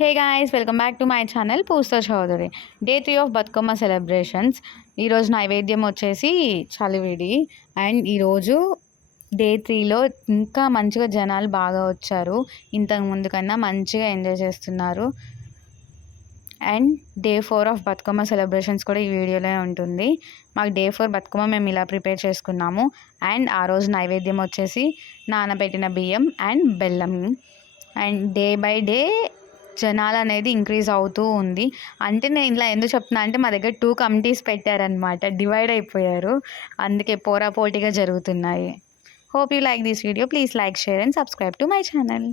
Hey guys, welcome back to my channel పూస్తా Chowdary. Day 3 of Bathukamma celebrations. ఈరోజు నైవేద్యం వచ్చేసి చలివిడి. అండ్ ఈరోజు డే 3లో ఇంకా మంచిగా జనాలు బాగా వచ్చారు. ఇంతకు ముందు కన్నా మంచిగా ఎంజాయ్ చేస్తున్నారు. And day 4 of Bathukamma celebrations కూడా ఈ వీడియోలో ఉంటుంది. మాకు డే 4 బతుకమ్మ మేము ఇలా ప్రిపేర్ చేసుకున్నాము. అండ్ ఆ రోజు నైవేద్యం వచ్చేసి నానబెట్టిన బియ్యం అండ్ బెల్లం. అండ్ డే బై డే జనాలు అనేది ఇంక్రీజ్ అవుతూ ఉంది. అంటే నేను ఇలా ఎందుకు చెప్తున్నా అంటే, మా దగ్గర 2 కమిటీస్ పెట్టారనమాట. డివైడ్ అయిపోయారు. అందుకే పోటాపోటీగా జరుగుతున్నాయి. Hope you like this video. Please like, share and subscribe to my channel.